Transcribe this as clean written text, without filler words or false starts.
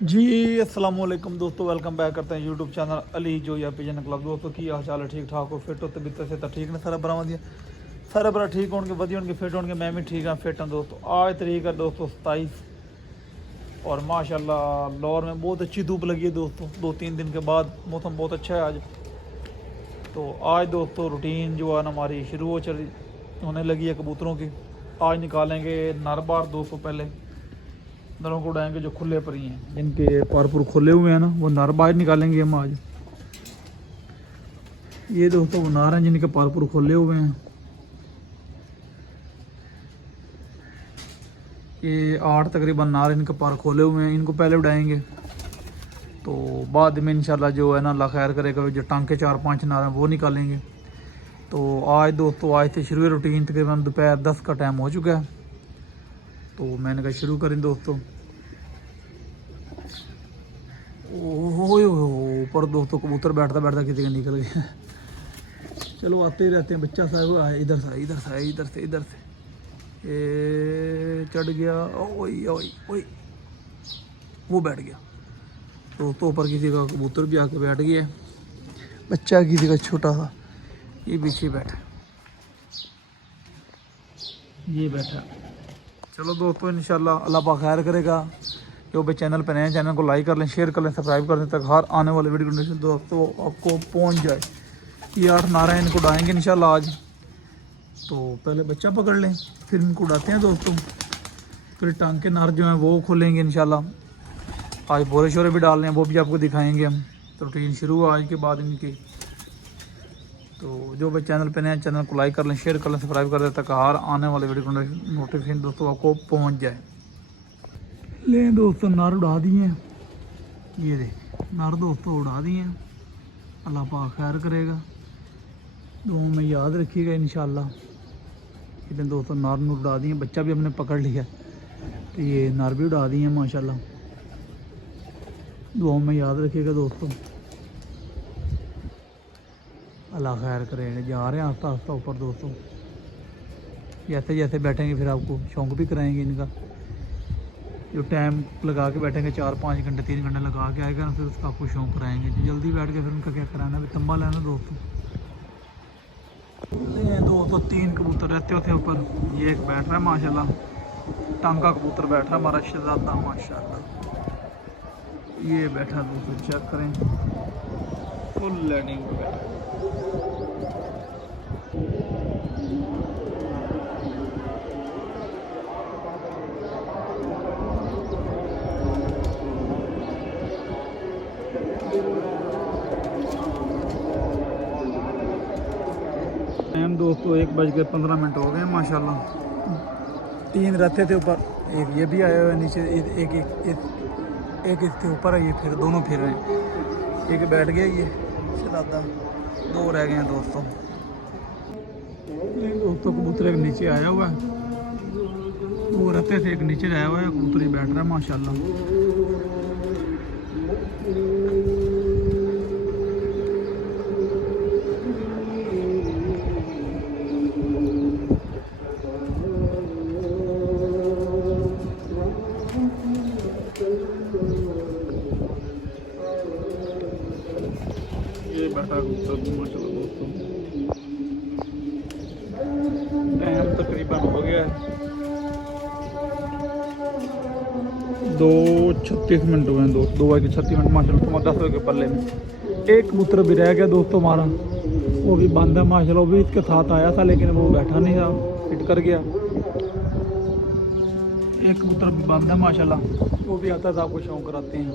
जी अस्सलाम वालेकुम दोस्तों, वेलकम बैक करते हैं यूट्यूब चैनल अली जो या पिजन क्लब। दोस्तों की हाल चाल है? ठीक ठाक हो? फिट हो? तबीयत से तो ठीक ने सारा बरा वधिया, सारे बरा ठीक होंगे, वधिया होंगे, फिट होंगे। मैं भी ठीक हाँ, फिट हाँ दोस्तों। आज तारीख है दोस्तों 27 और माशाल्लाह लाहौर में बहुत अच्छी धूप लगी है दोस्तों। 2-3 दिन के बाद मौसम बहुत अच्छा है आज। तो आज दोस्तों रूटीन जो है ना हमारी शुरू होने लगी है कबूतरों की। आज निकालेंगे नर बार दोस्तों। पहले नरों को उड़ाएंगे जो खुले परी हैं, जिनके पारपुर खुले हुए हैं ना, वो नर बाहर निकालेंगे हम आज। ये दोस्तों वो नार हैं जिनके पारपुर खुले हुए हैं। ये 8 तकरीबन नार इनके पार खोले हुए हैं, इनको पहले उड़ाएंगे। तो बाद में इंशाल्लाह जो है ना अल्लाह खैर करेगा, जो टांके 4-5 नार हैं वो निकालेंगे। तो आज दोस्तों आज से शुरू रूटीन, तकरीबन दोपहर 10 का टाइम हो चुका है। तो मैंने कहा शुरू करें दोस्तों। ओह ऊपर दोस्तों कबूतर बैठता बैठता किसी का निकल गया। चलो आते ही रहते हैं। बच्चा साहब आए इधर से, इधर से, इधर से, इधर से। ये चढ़ गया। ओए ओए ओए, वो बैठ गया दोस्तों। ऊपर किसी का कबूतर भी आके बैठ गया। बच्चा किसी का छोटा सा, ये पीछे बैठा, ये बैठा। चलो दोस्तों इंशाल्लाह अल्लाह पाक खैर करेगा। जो भी चैनल पर नए, चैनल को लाइक कर लें, शेयर कर लें, सब्सक्राइब कर दें, तक हर आने वाले वीडियो कंडीशन दोस्तों आपको पहुंच जाए। ये 8 नारा इनको उड़ाएंगे इंशाल्लाह आज। तो पहले बच्चा पकड़ लें, फिर इनको उड़ाते हैं दोस्तों। फिर टांग के नार जो हैं वो खोलेंगे इंशाल्लाह। आज बोरे शोरे भी डाल रहे हैं, वो भी आपको दिखाएंगे हम। तो रूटीन शुरू है आज के बाद इनकी। तो जो भी चैनल पे नए, चैनल को लाइक कर लें, शेयर कर लें, सब्सक्राइब कर दें, तक हर आने वाले वीडियो नोटिफिकेशन दोस्तों आपको पहुँच जाए। ले दोस्तों नर उड़ा दिए हैं, ये देख नर दोस्तों उड़ा दिए हैं। अल्लाह पाक खैर करेगा, दुआ में याद रखिएगा इंशाल्लाह। इतने दोस्तों नर नूर उड़ा दिए, बच्चा भी हमने पकड़ लिया। तो ये नर भी उड़ा दिए हैं माशाल्लाह। दुआ में याद रखिएगा दोस्तों। अल्लाह खैर करेगा। जा रहे हैं आस्ता आस्ता ऊपर दोस्तों। जैसे जैसे बैठेंगे फिर आपको शौक भी कराएंगे इनका। जो टाइम लगा के बैठेंगे 4-5 घंटे 3 घंटे लगा के आएगा ना, फिर उसका आपको शौक कराएंगे। जो जल्दी बैठ के फिर उनका क्या कराना, भी तंबा लेना दोस्तों। दोस्तों 3 कबूतर रहते होते ऊपर। ये एक बैठ रहा है माशाल्लाह, टांका कबूतर बैठ रहा है हमारा शहजादा माशाल्लाह। ये बैठा दोस्तों, चेक करें फुल लैंडिंग पे बैठा। टाइम दोस्तों 1:15 हो गए माशाल्लाह। 3 रहते थे ऊपर, एक ये भी आया हुआ है नीचे। एक इसके ऊपर है, ये फिर दोनों फिर रहे हैं। एक बैठ गया ये शहजादा, 2 रह गए हैं दोस्तों। दोस्तों कबूतर एक नीचे आया हुआ है, 2 रहते थे, एक नीचे आया हुआ है। कबूतर ही बैठ रहा है माशाल्लाह। ये बैठा कबूतर माशाल्लाह दोस्तों। टाइम तकरीबन हो गया है 2:36 हुए हैं दोस्त। 2:36 माशाल्लाह। 10 के पल्ले में एक कबूतर भी रह गया दोस्तों हमारा, वो भी बंद है माशाल्लाह। वो भी इसके साथ आया था लेकिन वो बैठा नहीं था, फिट कर गया। एक कबूतर भी बंद है माशाल्लाह, वो भी आता था, आपको शौक कराते हैं।